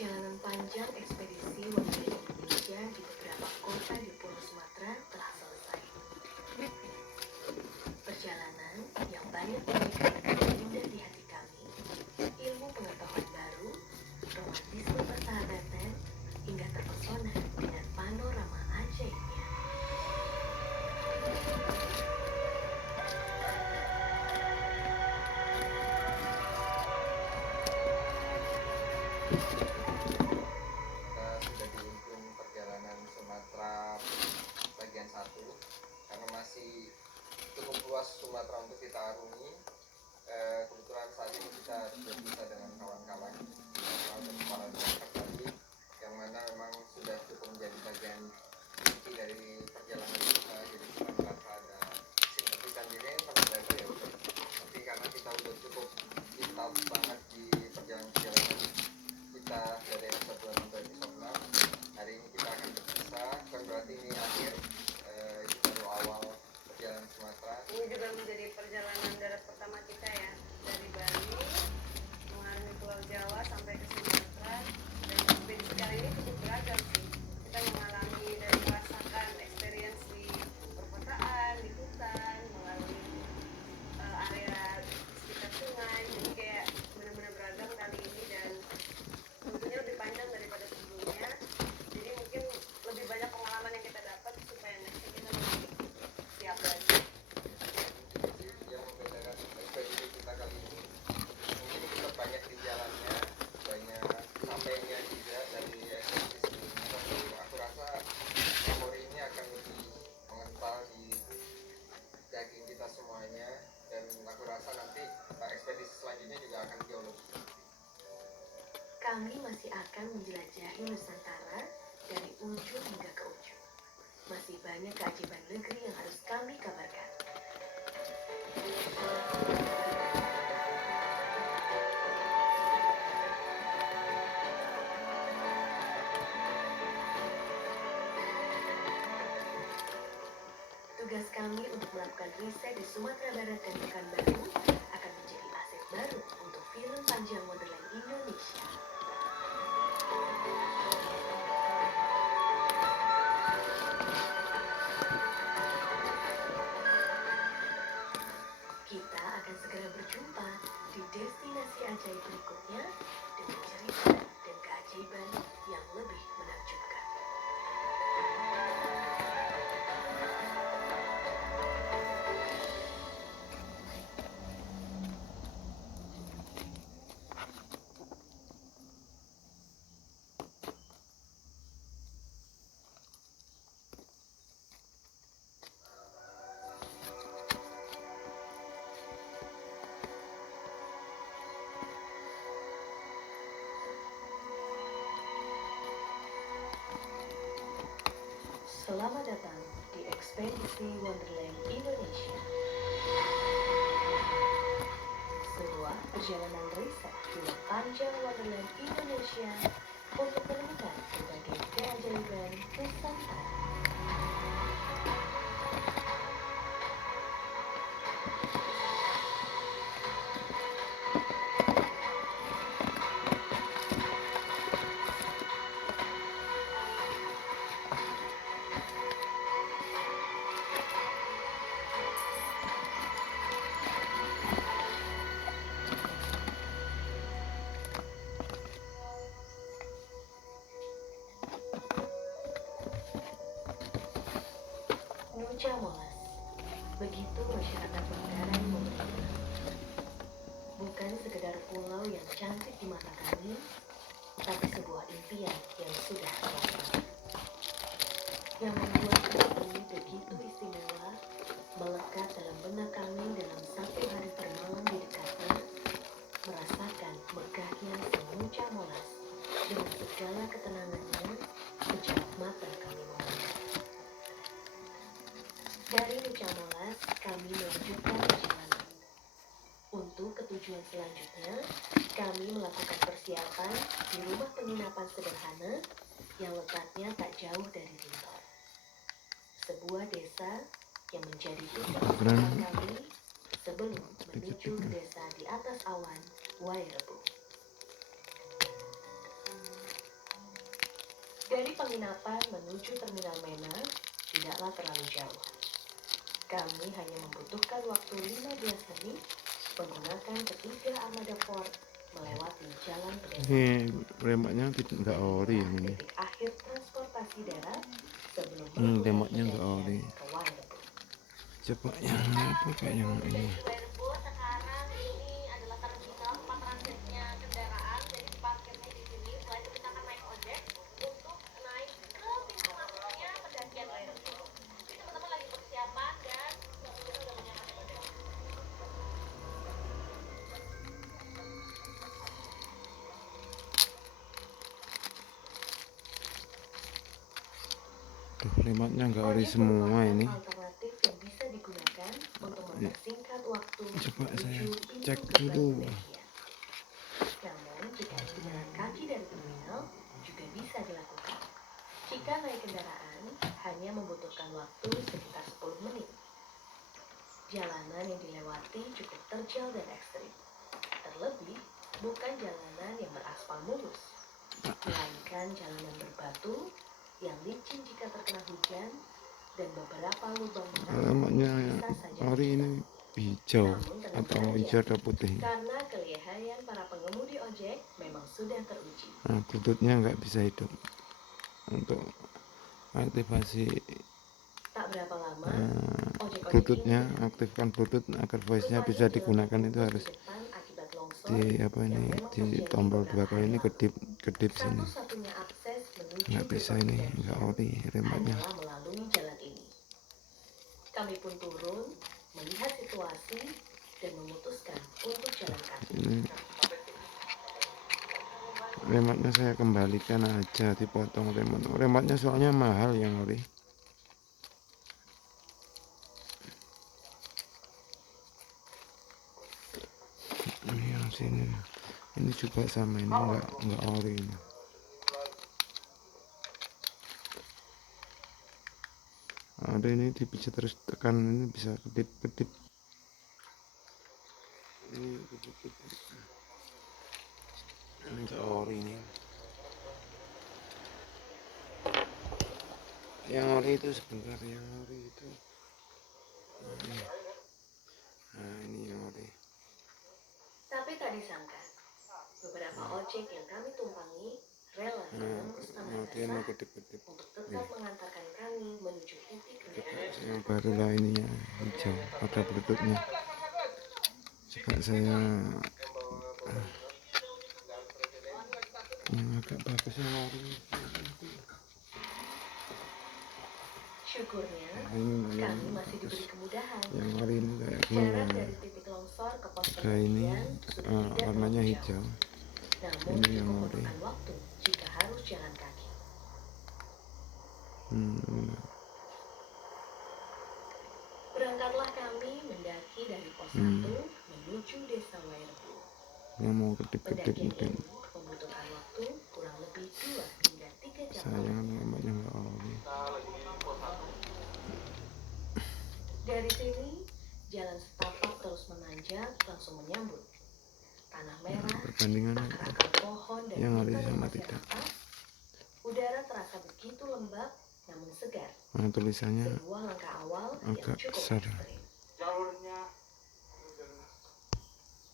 Perjalanan panjang ekspedisi Wandering Indonesia di beberapa kota di Pulau Sumatera telah selesai. Perjalanan yang banyak memberikan kenangan indah di hati kami, ilmu pengetahuan baru, romantisme persahabatan, hingga terpesona dengan panorama ajaibnya. Sudah di ujung perjalanan Sumatera bagian 1 karena masih cukup luas Sumatera untuk kita arungi. Kebetulan saat ini kita berpisah dengan kawan-kawan untuk kepala daerah tadi, yang mana memang sudah cukup menjadi bagian inti dari perjalanan kita. Jadi kita merasa ada simpatisan diri sama mereka ya udah. Tapi karena kita udah cukup vital banget di perjalanan kita dari episode 2 sampai episode 6, hari ini kita akan berpisah. Bukan berarti ini akhir, itu baru awal perjalanan Sumatera. Ini juga menjadi perjalanan darat pertama kita ya, dari Bali mengarungi Pulau Jawa sampai ke Sumatera. Dan ekspedisi kali ini cukup beragam sih. Kita mengalami dan merasakan experience di perkotaan, di hutan, melalui area sekitar sungai. Jadi kayak benar-benar beragam kali ini, dan tentunya lebih panjang daripada sebelumnya. Jadi mungkin lebih banyak pengalaman yang kita dapat supaya next kita lebih siap lagi. Yang membedakan ekspedisi kita kali ini, mungkin kita banyak di jalannya, banyak sampainya juga dari ekspedisi sebelumnya. Tapi aku rasa memori ini akan lebih mengental di daging kita semuanya, dan aku rasa nanti ekspedisi selanjutnya juga akan jauh lebih. Kami masih akan menjelajahi Nusantara dari ujung hingga ke ujung. Masih banyak keajaiban negeri yang harus kami kabarkan. Tugas kami untuk melakukan riset di Sumatera Barat dan Pekanbaru akan menjadi aset baru untuk film panjang Wonderland Indonesia. Kita akan segera berjumpa di destinasi ajaib berikutnya dengan cerita dan keajaiban yang lebih menakjubkan. Selamat datang di ekspedisi Wonderland Indonesia. Sebuah perjalanan riset film panjang Wonderland Indonesia untuk menemukan berbagai keajaiban Nusantara. Nucha Molas, begitu masyarakat Manggarai memberinya. Bukan sekedar pulau yang cantik di mata kami, tapi sebuah impian yang sudah terlaksana. Yang membuat pulau ini begitu istimewa, melekat dalam benak kami dalam satu hari bermalam di dekatnya, merasakan megahnya Nucha Molas dengan segala ketenangannya sejak mata kami memandang. Dari Nucha Molas, kami melanjutkan perjalanan. Untuk ketujuan selanjutnya, kami melakukan persiapan di rumah penginapan sederhana yang letaknya tak jauh dari Tintor. Sebuah desa yang menjadi titik wisata kami sebelum menuju ke desa di atas awan, Wairebo. penginapan menuju Terminal Mena tidaklah terlalu jauh. Kami hanya membutuhkan waktu 15 menit menggunakan ketiga armada Ford melewati jalan pedesaan. Ini remote-nya nggak ori Inilah ini. titik akhir transportasi darat sebelum Remote-nya nggak pendakian ori. ke Wairebo. Coba yang apa kayak yang ini. Wairebo sekarang ini adalah terminal tempat transitnya kendaraan, jadi parkirnya di sini. Setelah itu kita akan naik ojek untuk naik ke pintu masuknya pendakian Wairebo. Jadi teman-teman lagi persiapan dan kita udah menyiapkan ojek. Tuh, remote-nya nggak ori Ojek semua merupakan ini. alternatif yang bisa digunakan untuk mempersingkat waktu Coba saya menuju pintu cek gerbang dulu. pendakian. Namun, jika ingin jalan kaki dari terminal, juga bisa dilakukan. Jika naik kendaraan, hanya membutuhkan waktu sekitar 10 menit. Jalanan yang dilewati cukup terjal dan ekstrim. Terlebih, bukan jalanan yang beraspal mulus, melainkan jalanan berbatu yang licin jika terkena hujan dan beberapa lubang Remote-nya bisa saja ori ini hijau atau hijau atau putih. karena kelihayan para pengemudi ojek memang sudah teruji. Nah, Bluetooth-nya nggak bisa hidup. Untuk aktivasi Tak berapa lama, ojek-ojek Bluetooth-nya, ini aktifkan Bluetooth agar voice-nya bisa digunakan itu harus di apa ini, di tombol 2 kali ini kedip sini. Satu-satunya akses menuju Nggak bisa ini, nggak ori remote-nya. hanyalah melalui jalan ini. Kami pun turun, melihat situasi, dan memutuskan untuk jalan kaki. Ini remote-nya saya kembalikan aja, dipotong remote-nya soalnya mahal yang ori. Ini yang sini, ini juga sama, ini nggak ori ini. Ada ini bisa terus tekan ini bisa kedip. Ini kedip. Ini nggak ori ini. Yang ori itu sebentar, yang ori itu. Nah ini yang ori. Tapi tak disangka, beberapa ojek yang kami tumpangi rela menembus tanah Dia mau basah kedip. untuk tetap mengantarkan kami menuju titik kendaraan. Yang baru lah ininya hijau, ada Bluetooth-nya. Coba saya yang agak bagus yang ori. Syukurnya, Ini yang kami masih diberi kemudahan. yang ori ini kayak gini Jarak warnanya. dari titik longsor ke pos Ada ini pendakian sudah tidak warnanya terlalu hijau. jauh. Namun Ini yang cukup ori. memakan waktu jika harus jalan kaki. Ini. Berangkatlah kami mendaki dari pos 1 menuju desa Wairebo. Yang mau kedip Pendakian mungkin. ini membutuhkan waktu kurang lebih 2 hingga 3 jam. Sayang remote-nya nggak ori. Dari sini, jalan setapak terus menanjak langsung menyambut tanah merah, Perbandingannya akar-akar pohon dan yang ori hutan sama masih tidak. rapat. Udara terasa begitu lembab namun segar. Nah, tulisannya Sebuah langkah awal yang agak cukup besar. ekstrim.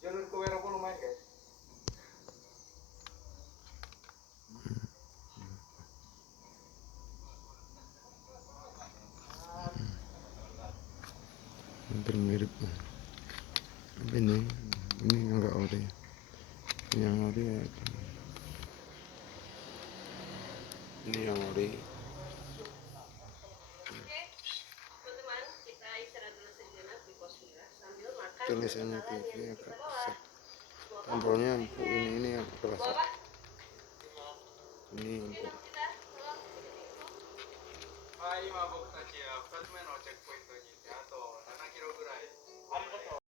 Jalur ke Wairebo lumayan guys. Hampir mirip. Tapi ini enggak ori. Yang ori ya. Ini yang ori. Oke, teman-teman, kita istirahat dulu sejenak di pos Mira sambil makan Tulisannya makanan TV yang agak kita besar. bawa. Tombolnya empuk ini yang kerasa. Bawa. Ini empuk. Kita bawa. はい、今僕たちは2つ目のチェックポイントに行って、あと